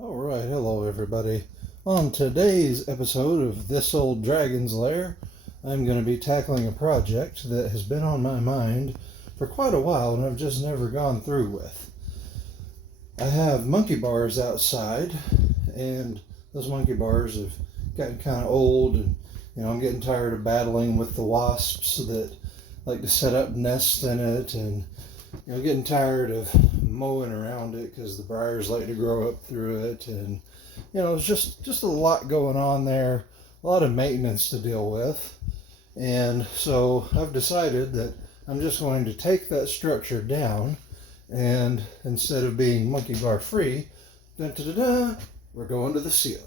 Alright, hello everybody. On today's episode of This Old Dragon's Lair, I'm going to be tackling a project that has been on my mind for quite a while and I've just never gone through with. I have monkey bars outside, and those monkey bars have gotten kind of old, and I'm getting tired of battling with the wasps that like to set up nests in it, and getting tired of mowing around it because the briars like to grow up through it, and it's just a lot going on there, a lot of maintenance to deal with. And so I've decided that I'm just going to take that structure down, and instead of being monkey bar free, we're going to the ceiling.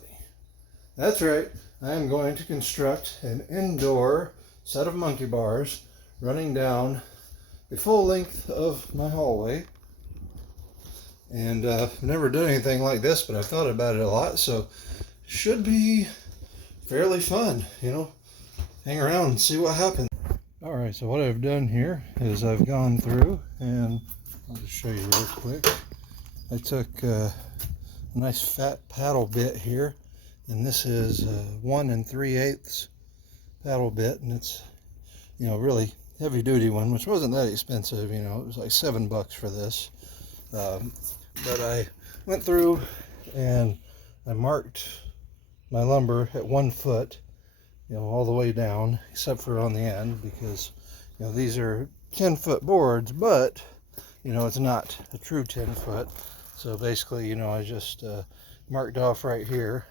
That's right, I am going to construct an indoor set of monkey bars running down the full length of my hallway. And I've never done anything like this, but I've thought about it a lot, so it should be fairly fun, hang around and see what happens. All right, so what I've done here is I've gone through, and I'll just show you real quick. I took a nice fat paddle bit here, and this is 1 3/8 paddle bit, and it's really heavy duty one, which wasn't that expensive. It was like $7 for this. But I went through and I marked my lumber at 1 foot, all the way down, except for on the end, because these are 10-foot boards, but it's not a true 10-foot. So basically, I just marked off right here,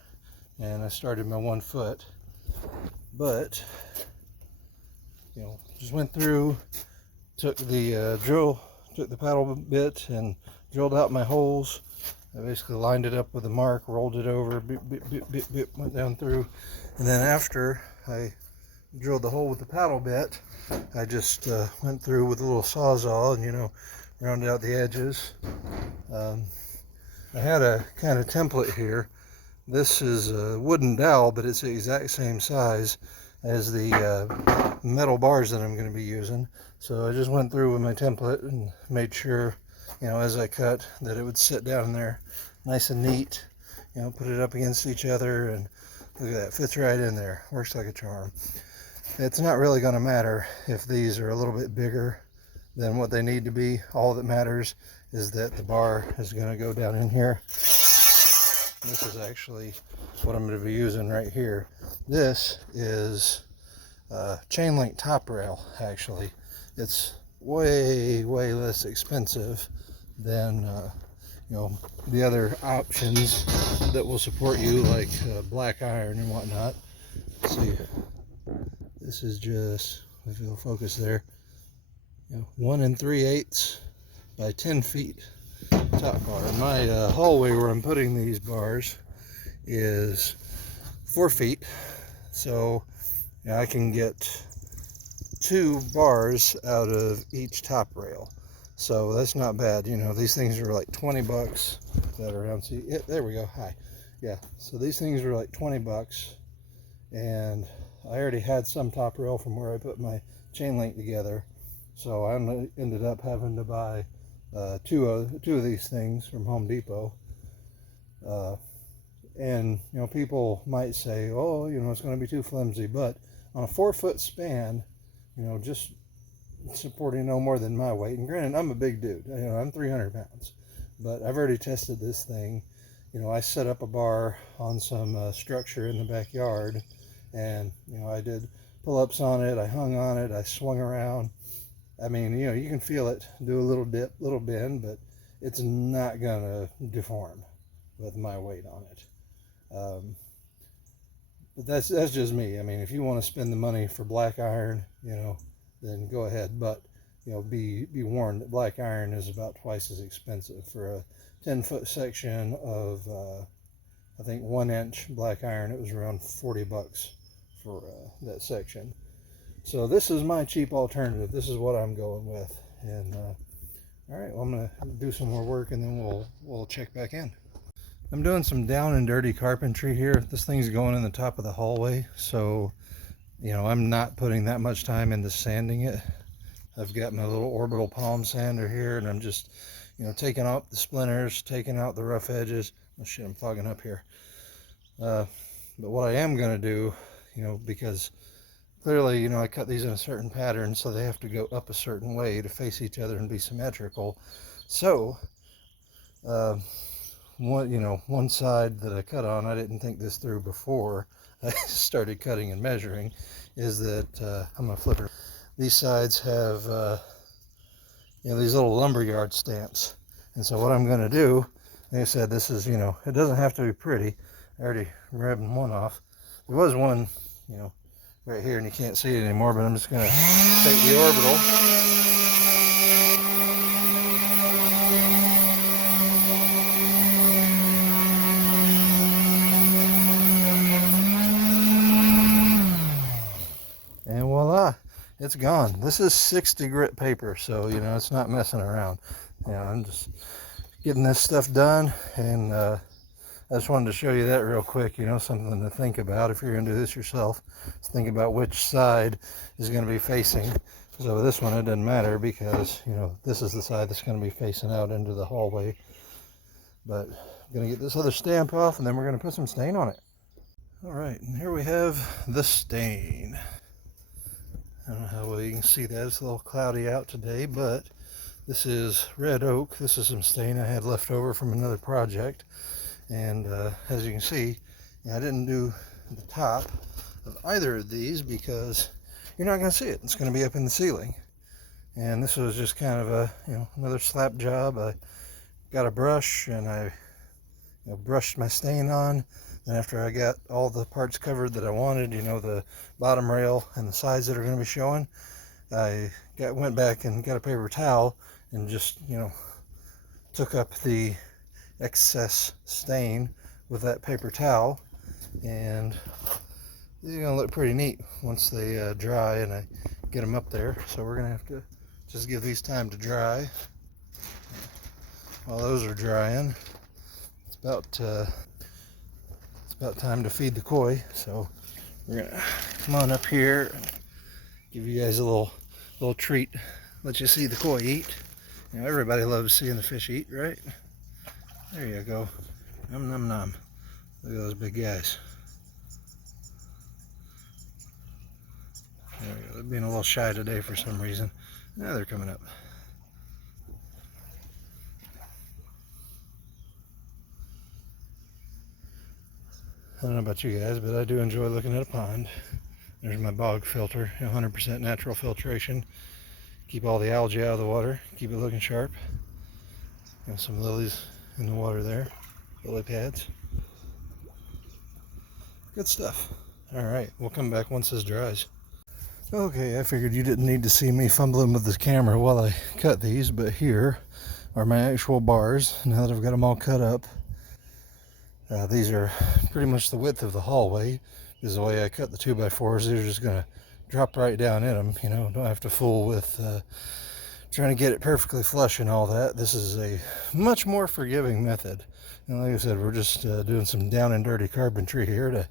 and I started my 1 foot. But just went through, took the took the paddle bit and drilled out my holes. I basically lined it up with a mark, rolled it over, went down through, and then after I drilled the hole with the paddle bit, I just went through with a little sawzall and rounded out the edges. I had a kind of template here. This is a wooden dowel, but it's the exact same size as the metal bars that I'm going to be using. So I just went through with my template and made sure, as I cut, that it would sit down there nice and neat. Put it up against each other, and look at that, fits right in there, works like a charm. It's not really going to matter if these are a little bit bigger than what they need to be. All that matters is that the bar is going to go down in here. This is actually what I'm going to be using right here. This is chain link top rail. Actually, it's way less expensive than the other options that will support you, like black iron and whatnot. See, this is just, if you'll focus there, 1 3/8 by 10 feet top bar. My hallway where I'm putting these bars is 4 feet, so I can get 2 bars out of each top rail, so that's not bad. These things are like $20. That around, see, there we go. Hi. Yeah, so these things are like $20, and I already had some top rail from where I put my chain link together, so I ended up having to buy two of these things from Home Depot. And people might say, oh, it's going to be too flimsy, but on a 4-foot span, just supporting no more than my weight. And granted, I'm a big dude, I'm 300 pounds, but I've already tested this thing. I set up a bar on some structure in the backyard, and I did pull-ups on it, I hung on it, I swung around. I mean, you can feel it do a little dip, little bend, but it's not gonna deform with my weight on it. But that's just me. I mean, if you want to spend the money for black iron, then go ahead. But be warned that black iron is about twice as expensive. For a 10-foot section of I think 1-inch black iron, it was around $40 for that section. So this is my cheap alternative. This is what I'm going with. And all right, well, I'm gonna do some more work and then we'll check back in. I'm doing some down and dirty carpentry here. This thing's going in the top of the hallway, so I'm not putting that much time into sanding it. I've got my little orbital palm sander here, and I'm just taking out the splinters, taking out the rough edges. Oh shit, I'm fogging up here. But what I am going to do, because clearly, I cut these in a certain pattern, so they have to go up a certain way to face each other and be symmetrical. So, one side that I cut on, I didn't think this through before I started cutting and measuring, is that I'm going to flip it. These sides have, these little lumberyard stamps. And so what I'm going to do, like I said, this is, it doesn't have to be pretty. I already ripped one off. There was one, right here, and you can't see it anymore, but I'm just going to take the orbital. And voila, it's gone. This is 60 grit paper, so, it's not messing around. I'm just getting this stuff done, and I just wanted to show you that real quick, something to think about if you're going to do this yourself. Just think about which side is going to be facing. So with this one, it doesn't matter because, this is the side that's going to be facing out into the hallway. But I'm going to get this other stamp off, and then we're going to put some stain on it. All right, and here we have the stain. I don't know how well you can see that. It's a little cloudy out today, but this is red oak. This is some stain I had left over from another project. And as you can see, I didn't do the top of either of these because you're not going to see it. It's going to be up in the ceiling. And this was just kind of a, another slap job. I got a brush and I brushed my stain on. And after I got all the parts covered that I wanted, the bottom rail and the sides that are going to be showing, I went back and got a paper towel and just, took up the excess stain with that paper towel. And these are going to look pretty neat once they dry and I get them up there. So we're going to have to just give these time to dry. While those are drying, it's about time to feed the koi, so we're gonna come on up here and give you guys a little treat, let you see the koi eat. Everybody loves seeing the fish eat, right? There you go. Nom nom nom. Look at those big guys. There we go. They're being a little shy today for some reason. Now they're coming up. I don't know about you guys, but I do enjoy looking at a pond. There's my bog filter, 100% natural filtration. Keep all the algae out of the water, keep it looking sharp. Got some lilies in the water there, lily pads. Good stuff. All right, we'll come back once this dries. Okay, I figured you didn't need to see me fumbling with the camera while I cut these, but here are my actual bars. Now that I've got them all cut up. These are pretty much the width of the hallway. Is the way I cut the 2x4s. They're just going to drop right down in them. Don't have to fool with trying to get it perfectly flush and all that. This is a much more forgiving method. And like I said, we're just doing some down and dirty carpentry here to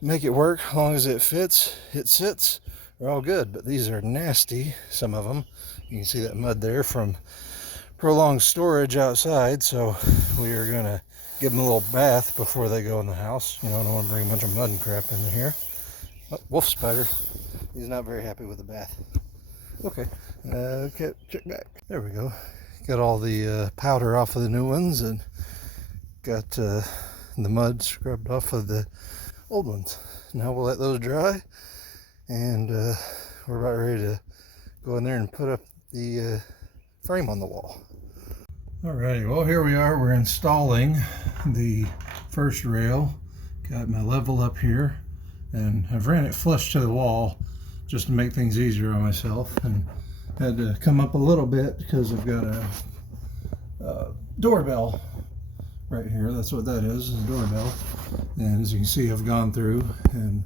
make it work. As long as it fits, it sits, we're all good. But these are nasty, some of them. You can see that mud there from prolonged storage outside. So we are going to give them a little bath before they go in the house. I don't want to bring a bunch of mud and crap in here. Oh, wolf spider. He's not very happy with the bath. Okay, check back. There we go. Got all the powder off of the new ones and got the mud scrubbed off of the old ones. Now we'll let those dry, and we're about ready to go in there and put up the frame on the wall. Alrighty, well here we are. We're installing the first rail. Got my level up here, and I've ran it flush to the wall just to make things easier on myself, and had to come up a little bit because I've got a doorbell right here. That's what that is, a doorbell. And as you can see, I've gone through, and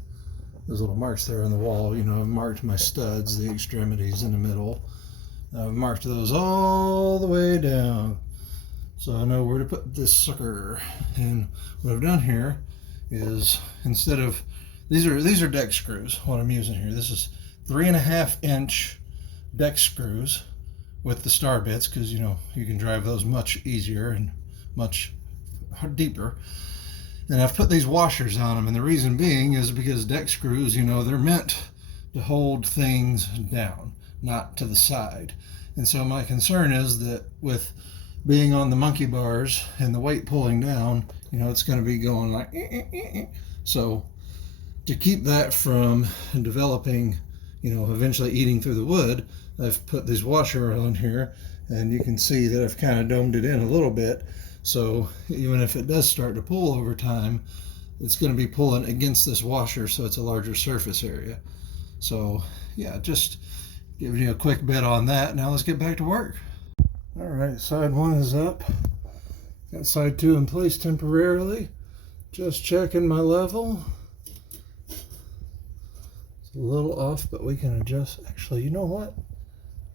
those little marks there on the wall, I've marked my studs, the extremities in the middle. I've marked those all the way down, so I know where to put this sucker. And what I've done here is, instead of these are deck screws. What I'm using here, this is 3.5 inch deck screws with the star bits, because you can drive those much easier and much deeper. And I've put these washers on them, and the reason being is because deck screws, you know, they're meant to hold things down, not to the side. And so my concern is that with being on the monkey bars and the weight pulling down, you know, it's going to be going like So to keep that from developing, you know, eventually eating through the wood, I've put this washer on here, and you can see that I've kind of domed it in a little bit. So even if it does start to pull over time, it's going to be pulling against this washer, so it's a larger surface area. So yeah, just giving you a quick bit on that. Now let's get back to work. All right, side 1 is up. Got side 2 in place temporarily. Just checking my level. It's a little off, but we can adjust. Actually, you know what?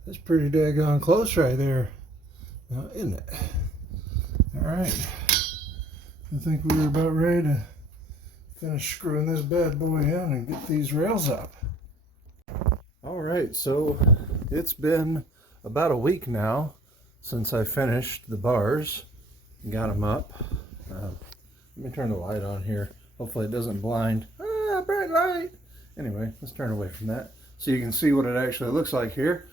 That's pretty daggone close right there. Now, isn't it? All right. I think we were about ready to finish screwing this bad boy in and get these rails up. All right, so it's been about a week now since I finished the bars and got them up. Let me turn the light on here. Hopefully it doesn't blind. Bright light. Anyway, let's turn away from that so you can see what it actually looks like here.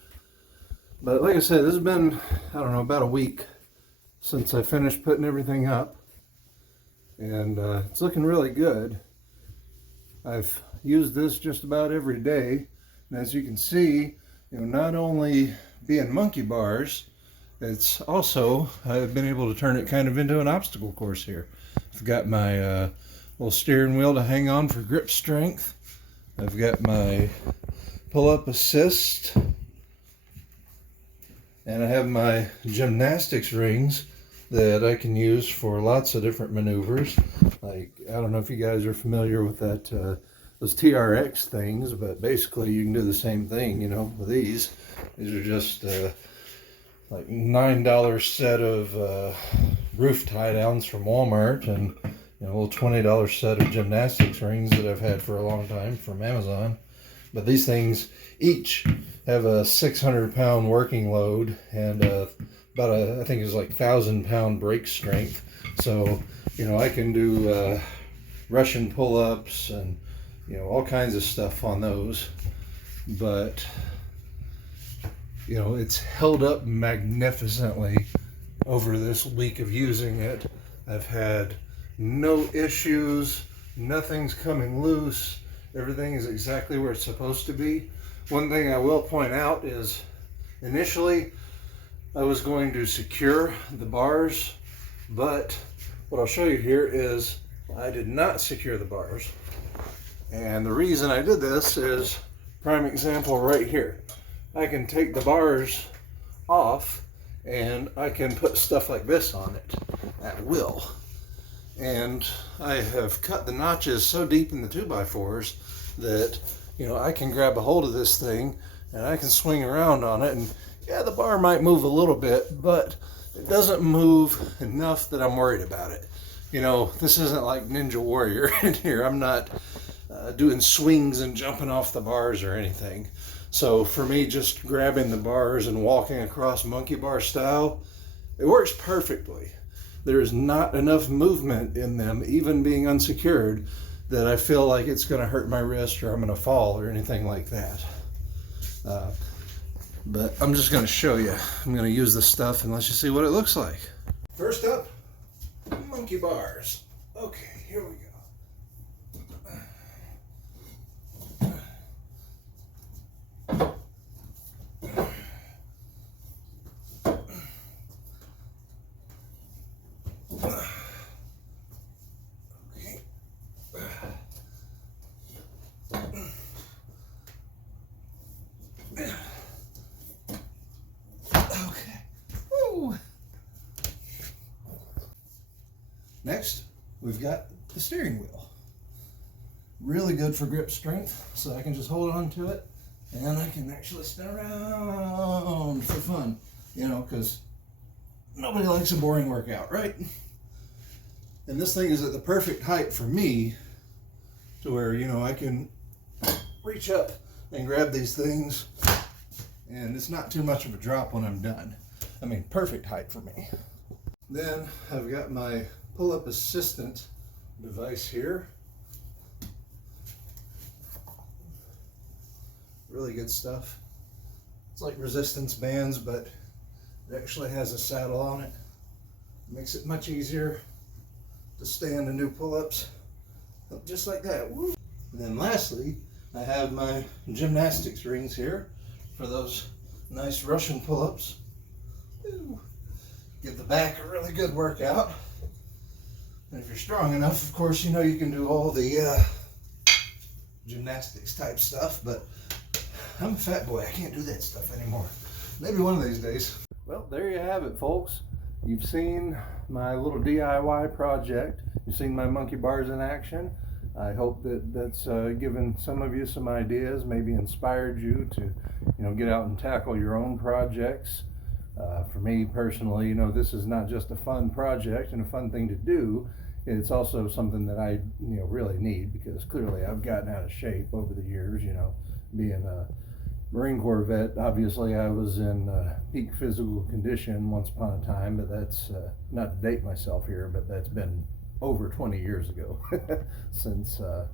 But like I said, this has been, I don't know, about a week since I finished putting everything up. And it's looking really good. I've used this just about every day. And as you can see, you know, not only being monkey bars, it's also, I've been able to turn it kind of into an obstacle course here. I've got my little steering wheel to hang on for grip strength. I've got my pull-up assist. And I have my gymnastics rings that I can use for lots of different maneuvers. Like, I don't know if you guys are familiar with that, those TRX things, but basically you can do the same thing, you know, with these. These are just like $9 set of roof tie downs from Walmart, and you know, a little $20 set of gymnastics rings that I've had for a long time from Amazon. But these things each have a 600-pound working load and about I think it's like 1,000-pound brake strength. So, you know, I can do Russian pull-ups and, you know, all kinds of stuff on those. But, you know, it's held up magnificently over this week of using it. I've had no issues, nothing's coming loose. Everything is exactly where it's supposed to be. One thing I will point out is initially I was going to secure the bars, but what I'll show you here is I did not secure the bars. And the reason I did this is, prime example right here. I can take the bars off and I can put stuff like this on it at will. And I have cut the notches so deep in the 2x4s that, you know, I can grab a hold of this thing and I can swing around on it. And yeah, the bar might move a little bit, but it doesn't move enough that I'm worried about it. You know, this isn't like Ninja Warrior in here. I'm not doing swings and jumping off the bars or anything. So for me, just grabbing the bars and walking across monkey bar style, it works perfectly. There's not enough movement in them, even being unsecured, that I feel like it's going to hurt my wrist or I'm going to fall or anything like that. But I'm just going to show you. I'm going to use this stuff and let you see what it looks like. First up, monkey bars. Okay, here we go. Next, we've got the steering wheel. Really good for grip strength, so I can just hold on to it and I can actually spin around for fun, you know, because nobody likes a boring workout, right? And this thing is at the perfect height for me to where, you know, I can reach up and grab these things and it's not too much of a drop when I'm done. I mean, perfect height for me. Then I've got my pull-up assistant device here. Really good stuff. It's like resistance bands, but it actually has a saddle on it. Makes it much easier to stand the new pull-ups just like that. Woo. And then lastly, I have my gymnastics rings here for those nice Russian pull-ups. Give the back a really good workout. And if you're strong enough, of course, you know you can do all the gymnastics type stuff, but I'm a fat boy. I can't do that stuff anymore. Maybe one of these days. Well, there you have it, folks. You've seen my little DIY project. You've seen my monkey bars in action. I hope that that's given some of you some ideas, maybe inspired you to, get out and tackle your own projects. For me personally, this is not just a fun project and a fun thing to do. It's also something that I, really need, because clearly I've gotten out of shape over the years, being a Marine Corps vet. Obviously I was in peak physical condition once upon a time, but that's not to date myself here, but that's been over 20 years ago since I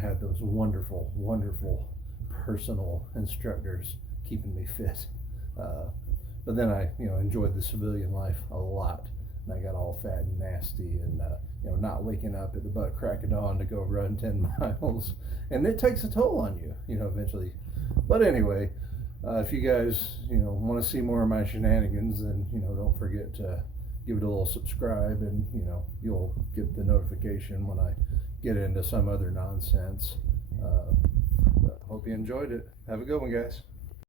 had those wonderful personal instructors keeping me fit, but then I enjoyed the civilian life a lot, and I got all fat and nasty, and not waking up at the butt crack of dawn to go run 10 miles, and it takes a toll on you eventually. But anyway, if you guys want to see more of my shenanigans, then don't forget to give it a little subscribe, and you'll get the notification when I get into some other nonsense. Hope you enjoyed it. Have a good one, guys.